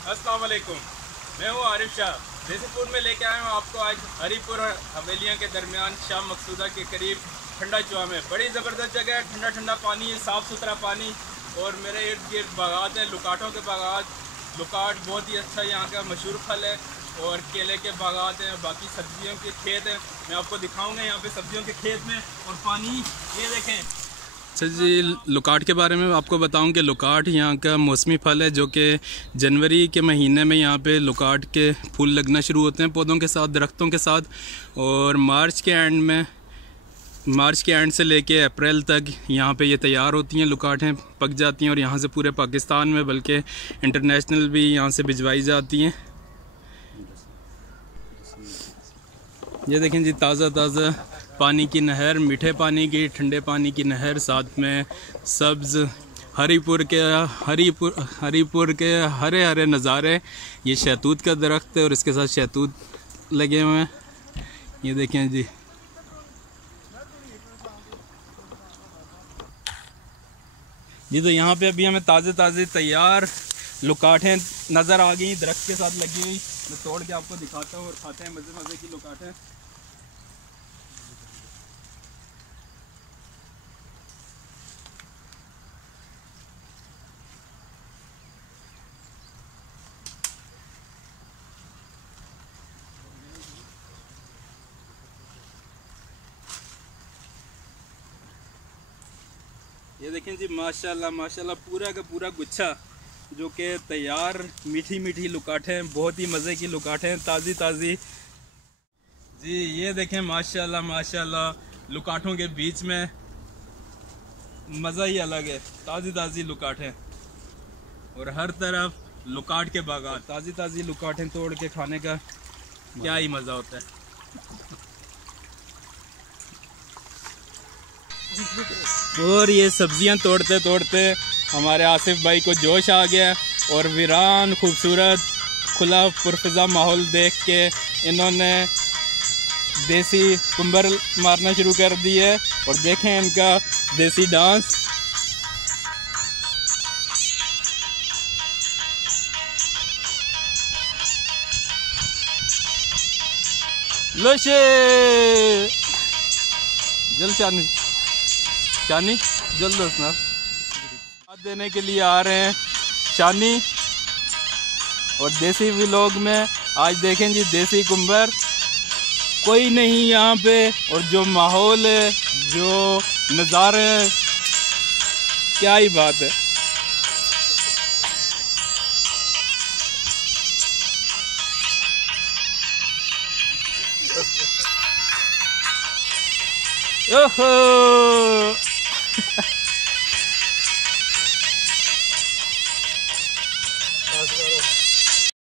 अस्सलाम वालेकुम, मैं हूँ आरिफ शाह। देसी फूड में लेके आया हूँ आपको आज हरीपुर हवेलियाँ के दरमियान शाह मकसूदा के करीब ठंडा चुआ में। बड़ी ज़बरदस्त जगह है, ठंडा ठंडा पानी है, साफ़ सुथरा पानी और मेरे इर्द गिर्द बागात हैं, लुकाटों के बागात। लुकाट बहुत ही अच्छा यहाँ का मशहूर फल है और केले के बागात हैं, बाकी सब्जियों के खेत हैं। मैं आपको दिखाऊँगा यहाँ पे सब्जियों के खेत में और पानी ये देखें। अच्छा जी, लुकाट के बारे में आपको बताऊं कि लुकाट यहाँ का मौसमी फल है जो कि जनवरी के महीने में यहाँ पे लुकाट के फूल लगना शुरू होते हैं पौधों के साथ, दरख्तों के साथ, और मार्च के एंड से लेके अप्रैल तक यहाँ पे ये तैयार होती हैं, लुकाटें पक जाती हैं और यहाँ से पूरे पाकिस्तान में बल्कि इंटरनेशनल भी यहाँ से भिजवाई जाती हैं। ये देखें जी, ताज़ा ताज़ा पानी की नहर, मीठे पानी की, ठंडे पानी की नहर, साथ में सब्ज़ हरीपुर के हरे हरे नज़ारे। ये शहतूत का दरख्त है और इसके साथ शहतूत लगे हुए हैं। ये देखें जी, तो यहाँ पे अभी हमें ताज़े ताज़े तैयार लुकाटें नज़र आ गई, दरख्त के साथ लगी हुई। मैं तोड़ के आपको दिखाता हूँ और खाते हैं मज़े मज़े की लुकाटें। ये देखें जी, माशाल्लाह माशाल्लाह, पूरा का पूरा गुच्छा जो कि तैयार मीठी मीठी लुकाटें, बहुत ही मज़े की लुकाटें, ताज़ी ताज़ी जी। ये देखें माशाल्लाह माशाल्लाह, लुकाटों के बीच में मज़ा ही अलग है। ताज़ी ताज़ी लुकाटें और हर तरफ लुकाट के बागात। ताज़ी ताज़ी लुकाटें तोड़ के खाने का क्या ही मज़ा होता है। और ये सब्जियां तोड़ते तोड़ते हमारे आसिफ भाई को जोश आ गया और वीरान खूबसूरत खुला पुरफिज़ा माहौल देख के इन्होंने देसी कुंबर मारना शुरू कर दी है। और देखें इनका देसी डांस। लोशे जल शानी जल्द उसना साथ देने के लिए आ रहे हैं शानी और देसी व्लॉग में। आज देखें जी, देसी कुंबर कोई नहीं यहाँ पे और जो माहौल है, जो नज़ारे हैं, क्या ही बात है। ओहो